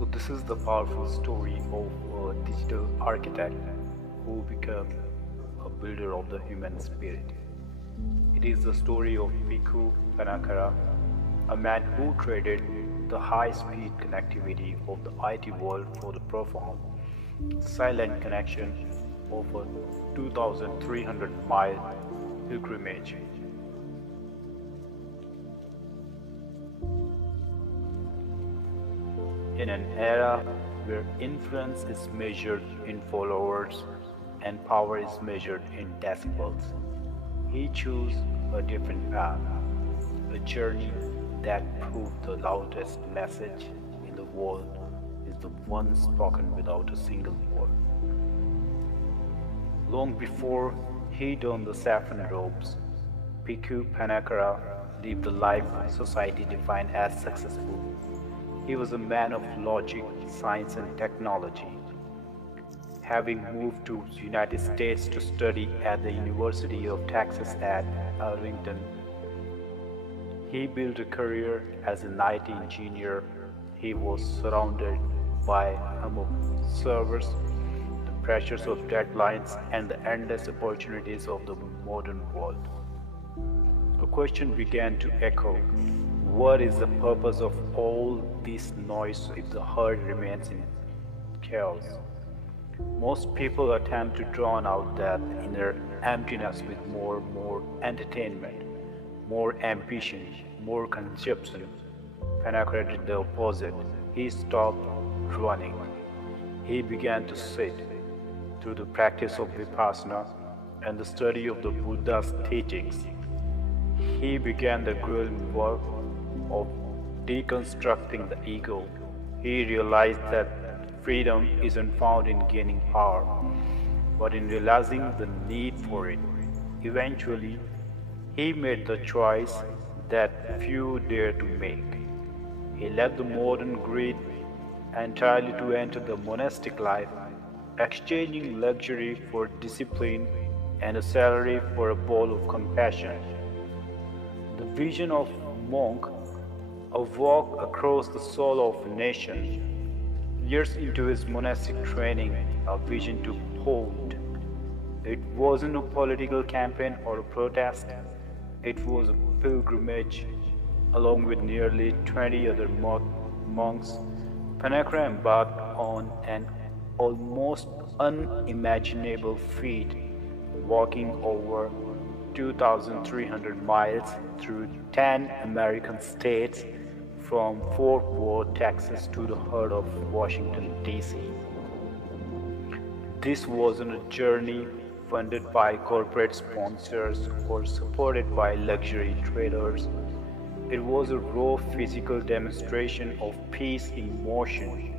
So this is the powerful story of a digital architect who became a builder of the human spirit. It is the story of Piku Pannakara, a man who traded the high-speed connectivity of the IT world for the profound, silent connection of a 2,300-mile pilgrimage. In an era where influence is measured in followers and power is measured in decibels, he chose a different path, a journey that proved the loudest message in the world is the one spoken without a single word. Long before he donned the saffron robes, Piku Pannakara lived the life society defined as successful. He was a man of logic, science and technology. Having moved to the United States to study at the University of Texas at Arlington, he built a career as an IT engineer. He was surrounded by humble servers, the pressures of deadlines, and the endless opportunities of the modern world. A question began to echo: what is the purpose of all this noise if the heart remains in chaos? Most people attempt to drown out that inner emptiness with more entertainment, more ambition, more consumption. Pannakara did the opposite. He stopped running. He began to sit. Through the practice of vipassana and the study of the Buddha's teachings, he began the grueling work of deconstructing the ego. He realized that freedom isn't found in gaining power, but in realizing the need for it. Eventually, he made the choice that few dare to make. He left the modern grid entirely to enter the monastic life, exchanging luxury for discipline and a salary for a bowl of compassion. The vision of monk, a walk across the soul of a nation. Years into his monastic training, a vision took hold. It wasn't a political campaign or a protest, it was a pilgrimage. Along with nearly 20 other monks, Pannakara embarked on an almost unimaginable feat, walking over 2,300 miles through 10 American states from Fort Worth, Texas to the heart of Washington, D.C. This wasn't a journey funded by corporate sponsors or supported by luxury traders. It was a raw physical demonstration of peace in motion.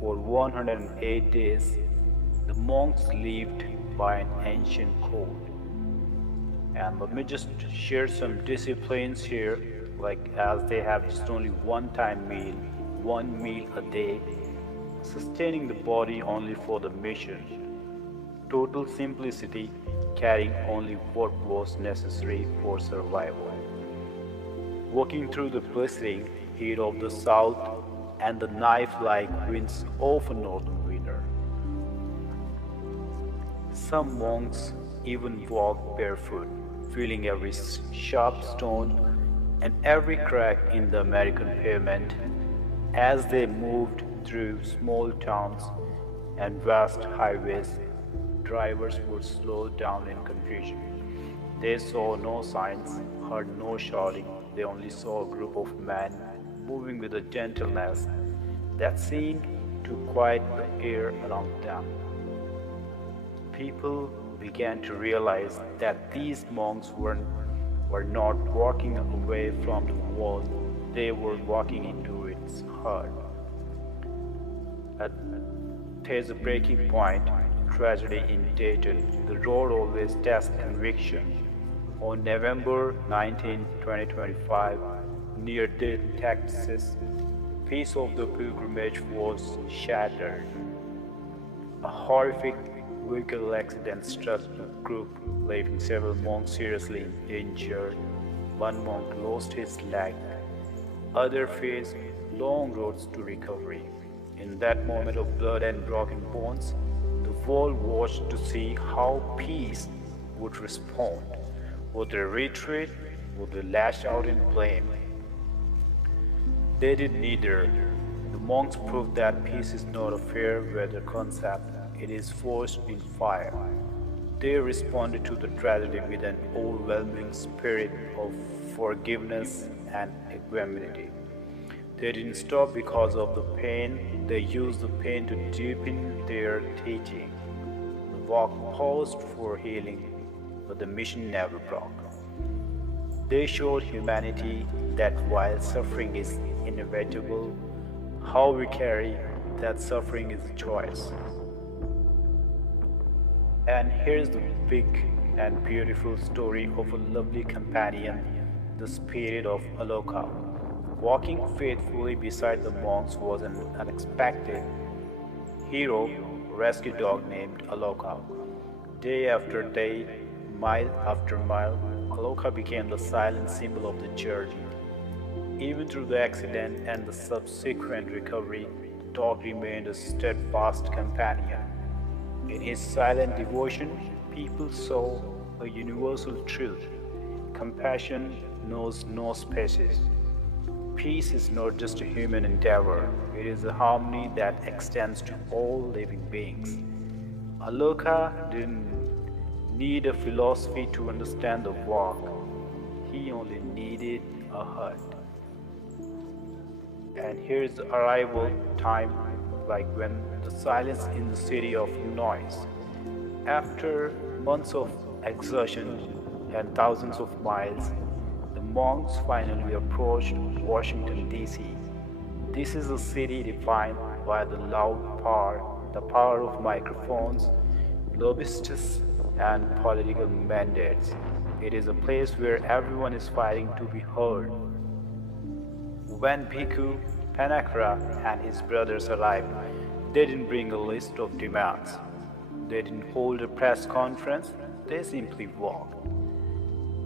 For 108 days, the monks lived by an ancient code. And let me just share some disciplines here, like as they have just only one meal a day, sustaining the body only for the mission, total simplicity, carrying only what was necessary for survival, walking through the blistering heat of the south and the knife-like winds of a northern winter. Some monks even walked barefoot, feeling every sharp stone and every crack in the American pavement. As they moved through small towns and vast highways, drivers would slow down in confusion. They saw no signs, heard no shouting, they only saw a group of men moving with a gentleness that seemed to quiet the air around them. People began to realize that these monks were not walking away from the world, they were walking into its heart. At there's a breaking point, tragedy indicated, the road always tests conviction. On November 19, 2025, near Dayton, Texas, the peace of the pilgrimage was shattered. A horrific vehicle accident struck the group, leaving several monks seriously injured. One monk lost his leg. Others faced long roads to recovery. In that moment of blood and broken bones, the world watched to see how peace would respond. Would they retreat? Would they lash out in blame? They did neither. The monks proved that peace is not a fair weather concept, it is forged in fire. They responded to the tragedy with an overwhelming spirit of forgiveness and equanimity. They didn't stop because of the pain, they used the pain to deepen their teaching. The walk paused for healing, but the mission never broke. They showed humanity that while suffering is inevitable, how we carry that suffering is a choice. And here's the big and beautiful story of a lovely companion, the spirit of Aloka. Walking faithfully beside the monks was an unexpected hero rescue dog named Aloka. Day after day, mile after mile, Aloka became the silent symbol of the journey. Even through the accident and the subsequent recovery, the dog remained a steadfast companion. In his silent devotion, people saw a universal truth. Compassion knows no spaces. Peace is not just a human endeavor, it is a harmony that extends to all living beings. Aloka didn't need a philosophy to understand the walk, he only needed a hut. And here's the arrival time, like when the silence in the city of noise. After months of exertion and thousands of miles, the monks finally approached Washington, D.C. This is a city defined by the loud power, the power of microphones, lobbyists, and political mandates. It is a place where everyone is fighting to be heard. When Bhikkhu Pannakara and his brothers arrived, they didn't bring a list of demands. They didn't hold a press conference, they simply walked.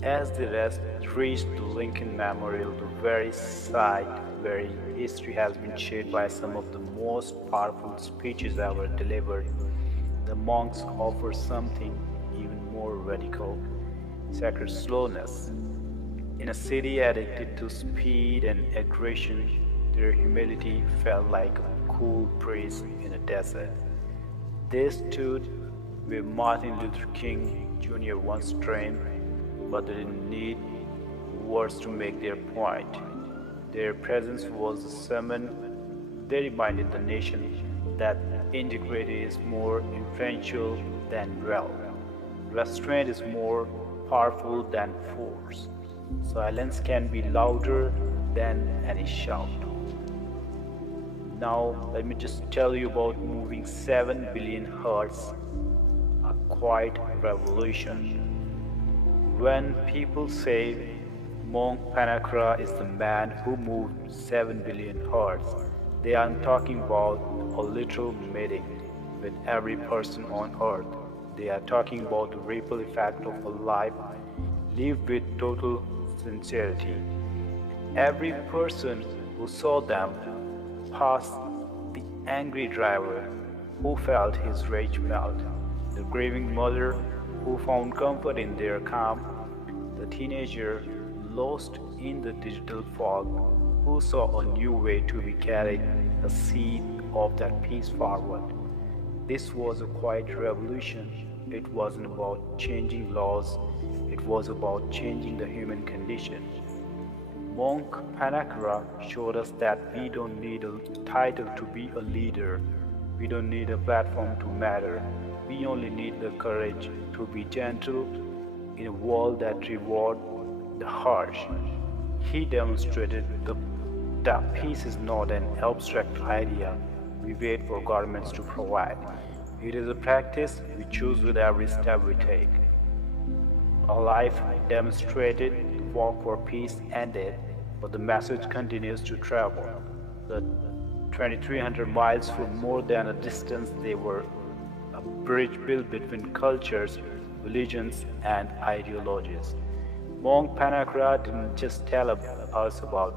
As the rest reached the Lincoln Memorial, the very site where history has been shaped by some of the most powerful speeches ever delivered, the monks offered something even more radical: sacred slowness. In a city addicted to speed and aggression, their humility felt like a cool breeze in a desert. They stood where Martin Luther King Jr. once trained, but they didn't need words to make their point. Their presence was a sermon. They reminded the nation that integrity is more influential than wealth. Restraint is more powerful than force. Silence can be louder than any shout. Now, let me just tell you about moving 7 billion hearts, a quiet revolution. When people say Monk Pannakara is the man who moved 7 billion hearts, they aren't talking about a literal meeting with every person on earth. They are talking about the ripple effect of a life lived with total sincerity. Every person who saw them pass, the angry driver who felt his rage melt, the grieving mother who found comfort in their calm, the teenager lost in the digital fog who saw a new way to be carried, the seed of that peace forward. This was a quiet revolution. It wasn't about changing laws, it was about changing the human condition. Monk Pannakara showed us that we don't need a title to be a leader. We don't need a platform to matter. We only need the courage to be gentle in a world that rewards the harsh. He demonstrated that peace is not an abstract idea we wait for governments to provide. It is a practice we choose with every step we take. A life demonstrated, the walk for peace ended, but the message continues to travel. The 2,300 miles were more than a distance, they were a bridge built between cultures, religions, and ideologies. Monk Pannakara didn't just tell us about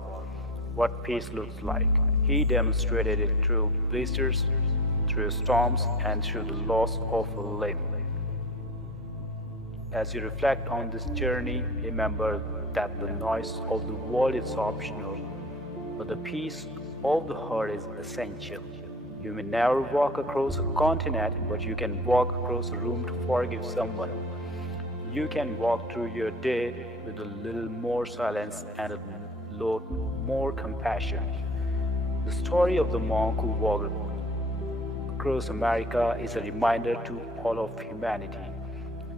what peace looks like. He demonstrated it through blisters, through storms, and through the loss of a limb. As you reflect on this journey, remember that the noise of the world is optional, but the peace of the heart is essential. You may never walk across a continent, but you can walk across a room to forgive someone. You can walk through your day with a little more silence and a lot more compassion. The story of the monk who walked across America is a reminder to all of humanity.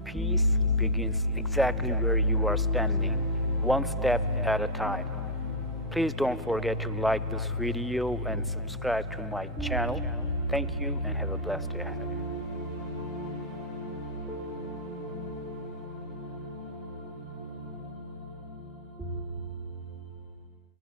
Peace begins exactly where you are standing, one step at a time. Please don't forget to like this video and subscribe to my channel. Thank you and have a blessed day ahead.